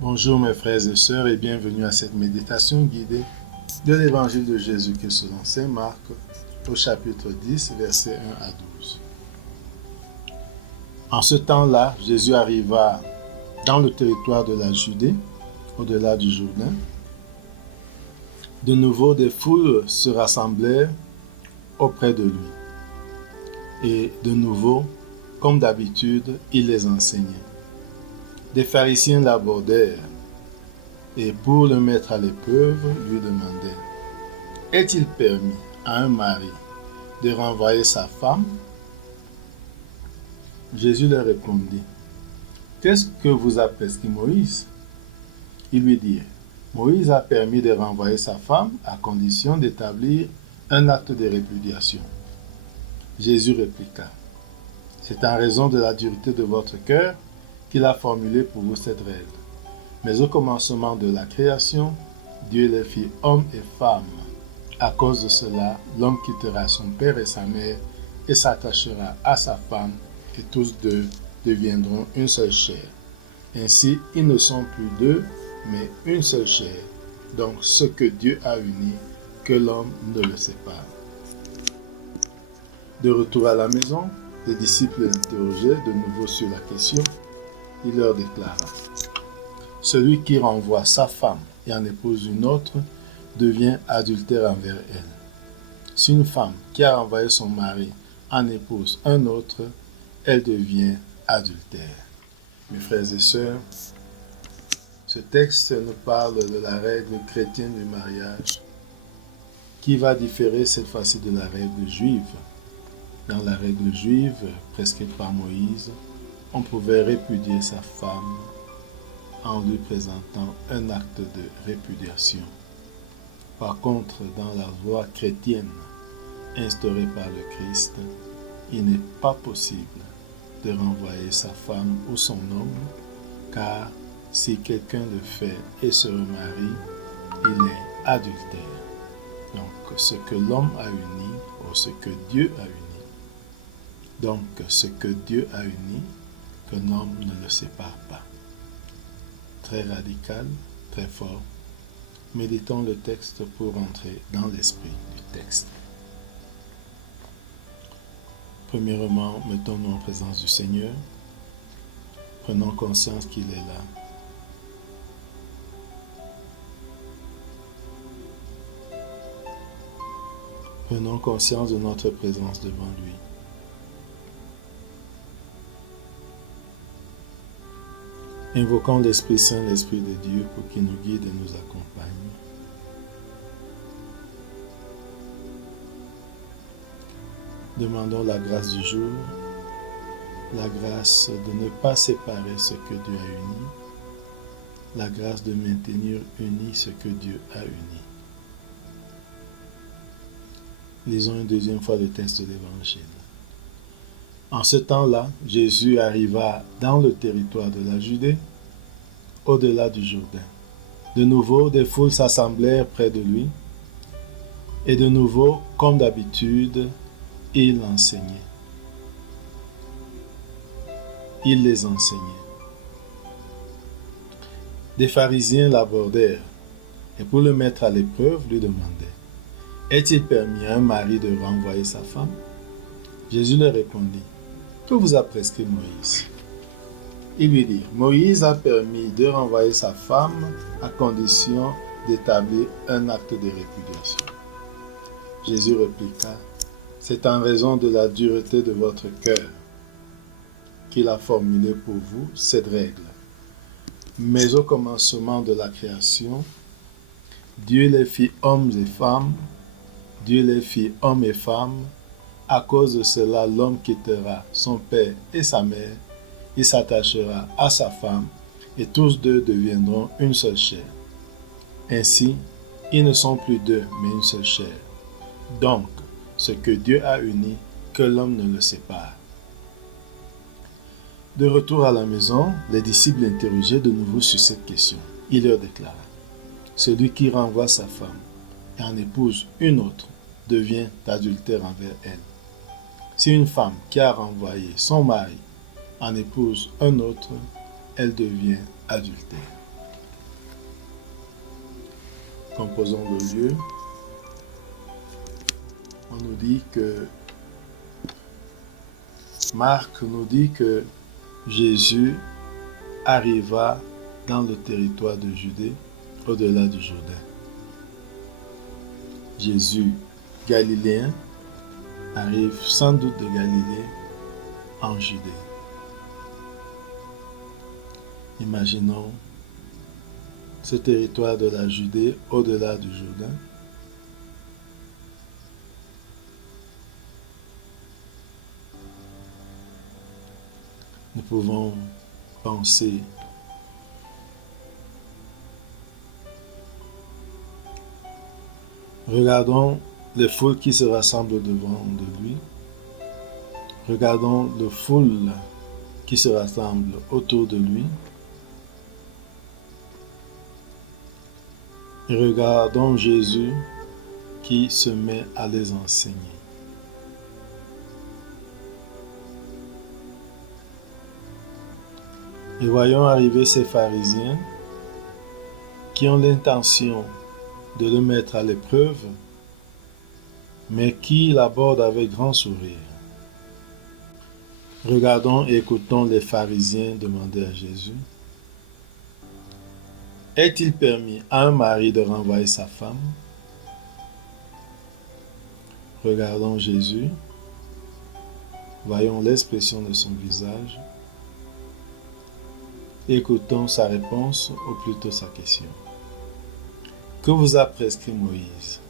Bonjour mes frères et sœurs et bienvenue à cette méditation guidée de l'évangile de Jésus-Christ selon saint Marc au chapitre 10, versets 1 à 12. En ce temps-là, Jésus arriva dans le territoire de la Judée, au-delà du Jourdain. De nouveau, des foules se rassemblèrent auprès de lui. Et de nouveau, comme d'habitude, il les enseignait. Des pharisiens l'abordèrent et pour le mettre à l'épreuve, lui demandèrent: est-il permis à un mari de renvoyer sa femme? Jésus leur répondit: qu'est-ce que vous a prescrit Moïse? Ils lui dirent: Moïse a permis de renvoyer sa femme à condition d'établir un acte de répudiation. Jésus répliqua: c'est en raison de la dureté de votre cœur qu'il a formulé pour vous cette règle. Mais au commencement de la création, Dieu les fit hommes et femmes. À cause de cela, l'homme quittera son père et sa mère et s'attachera à sa femme, et tous deux deviendront une seule chair. Ainsi, ils ne sont plus deux, mais une seule chair. Donc, ce que Dieu a uni, que l'homme ne le sépare. De retour à la maison, les disciples l'interrogeaient de nouveau sur la question. Il leur déclara: celui qui renvoie sa femme et en épouse une autre devient adultère envers elle. Si une femme qui a renvoyé son mari en épouse un autre, elle devient adultère. Mes frères et sœurs, ce texte nous parle de la règle chrétienne du mariage qui va différer cette fois-ci de la règle juive. Dans la règle juive prescrite par Moïse, on pouvait répudier sa femme en lui présentant un acte de répudiation. Par contre, dans la voie chrétienne instaurée par le Christ, il n'est pas possible de renvoyer sa femme ou son homme, car si quelqu'un le fait et se remarie, il est adultère. Donc, ce que l'homme a uni, ou ce que Dieu a uni. Donc, ce que Dieu a uni, qu'un homme ne le sépare pas. Très radical, très fort. Méditons le texte pour entrer dans l'esprit du texte. Premièrement, mettons-nous en présence du Seigneur. Prenons conscience qu'il est là. Prenons conscience de notre présence devant lui. Invoquons l'Esprit Saint, l'Esprit de Dieu, pour qu'il nous guide et nous accompagne. Demandons la grâce du jour, la grâce de ne pas séparer ce que Dieu a uni, la grâce de maintenir uni ce que Dieu a uni. Lisons une deuxième fois le texte de l'Évangile. En ce temps-là, Jésus arriva dans le territoire de la Judée, au-delà du Jourdain. De nouveau, des foules s'assemblèrent près de lui, et de nouveau, comme d'habitude, il enseignait. Il les enseignait. Des pharisiens l'abordèrent, et pour le mettre à l'épreuve, lui demandaient: est-il permis à un mari de renvoyer sa femme? Jésus leur répondit: que vous a prescrit Moïse? Ils lui dirent: Moïse a permis de renvoyer sa femme à condition d'établir un acte de répudiation. Jésus répliqua: c'est en raison de la dureté de votre cœur qu'il a formulé pour vous cette règle. Mais au commencement de la création, Dieu les fit hommes et femmes, Dieu les fit hommes et femmes. À cause de cela, l'homme quittera son père et sa mère, il s'attachera à sa femme, et tous deux deviendront une seule chair. Ainsi, ils ne sont plus deux, mais une seule chair. Donc, ce que Dieu a uni, que l'homme ne le sépare. De retour à la maison, les disciples l'interrogeaient de nouveau sur cette question. Il leur déclara: celui qui renvoie sa femme et en épouse une autre devient adultère envers elle. Si une femme qui a renvoyé son mari en épouse un autre, elle devient adultère. composons le lieu, on nous dit que Marc nous dit que Jésus arriva dans le territoire de Judée, au-delà du Jourdain. Jésus, galiléen, arrive sans doute de Galilée en Judée. Imaginons ce territoire de la Judée au-delà du Jourdain. Nous pouvons penser regardons les foules qui se rassemblent devant de lui. Regardons les foules qui se rassemblent autour de lui. Et regardons Jésus qui se met à les enseigner. Et voyons arriver ces pharisiens qui ont l'intention de le mettre à l'épreuve, mais qui l'abordent avec grand sourire. Regardons et écoutons les pharisiens demander à Jésus: est-il permis à un mari de renvoyer sa femme? Regardons Jésus, voyons l'expression de son visage, écoutons sa réponse ou plutôt sa question. Que vous a prescrit Moïse?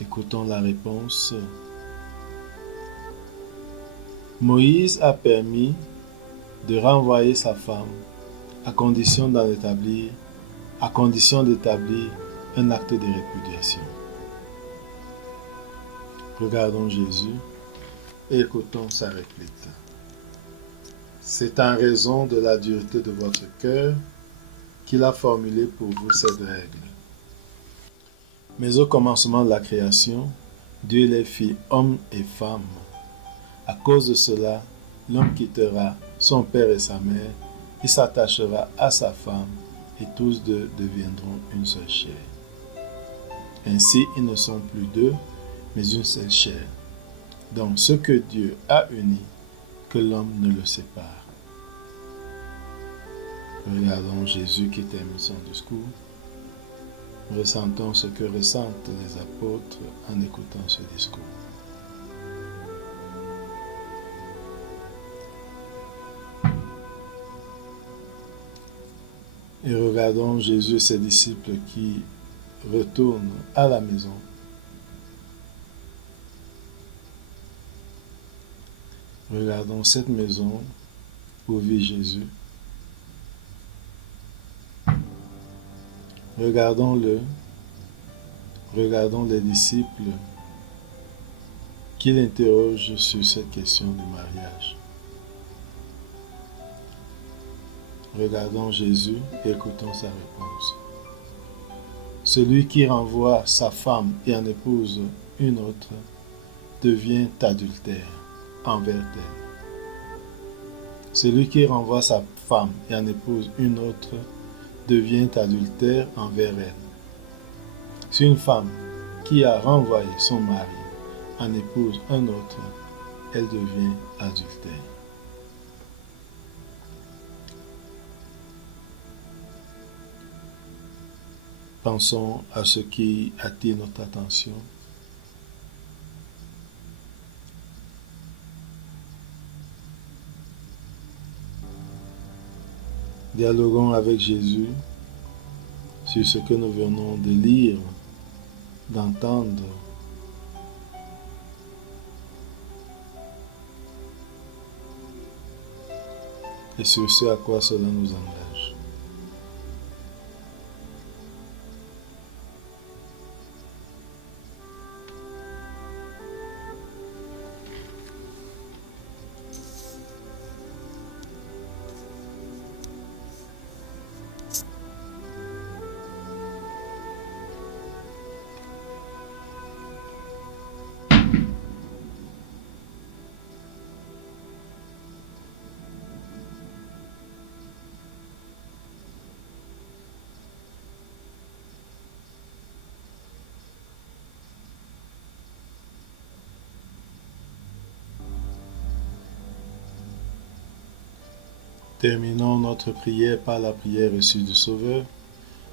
Écoutons la réponse. Moïse a permis de renvoyer sa femme à condition d'établir un acte de répudiation. Regardons Jésus et écoutons sa réplique. C'est en raison de la dureté de votre cœur qu'il a formulé pour vous cette règle. Mais au commencement de la création, Dieu les fit hommes et femmes. À cause de cela, l'homme quittera son père et sa mère et s'attachera à sa femme, et tous deux deviendront une seule chair. Ainsi, ils ne sont plus deux, mais une seule chair. Donc, ce que Dieu a uni, que l'homme ne le sépare. Regardons Jésus qui termine son discours. Ressentons ce que ressentent les apôtres en écoutant ce discours. Et regardons Jésus et ses disciples qui retournent à la maison. Regardons cette maison où vit Jésus. Regardons-le. Regardons les disciples qui l'interrogent sur cette question du mariage. Regardons Jésus et écoutons sa réponse. Celui qui renvoie sa femme et en épouse une autre devient adultère envers elle. Celui qui renvoie sa femme et en épouse une autre devient adultère envers elle. Si une femme qui a renvoyé son mari en épouse un autre, elle devient adultère. Pensons à ce qui attire notre attention. Dialoguons avec Jésus sur ce que nous venons de lire, d'entendre. Et sur ce à quoi cela nous engage. Terminons notre prière par la prière reçue du Sauveur.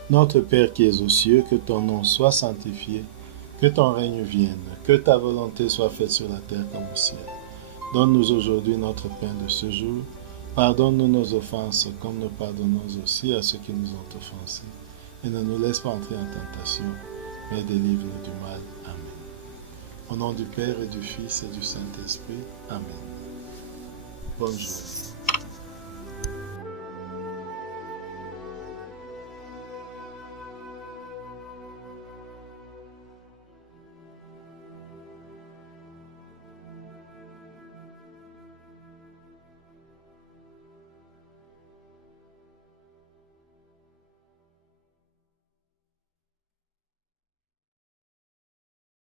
Notre Père qui es aux cieux, que ton nom soit sanctifié, que ton règne vienne, que ta volonté soit faite sur la terre comme au ciel. Donne-nous aujourd'hui notre pain de ce jour. Pardonne-nous nos offenses, comme nous pardonnons aussi à ceux qui nous ont offensés. Et ne nous laisse pas entrer en tentation, mais délivre-nous du mal. Amen. Au nom du Père et du Fils et du Saint-Esprit. Amen. Bonne journée.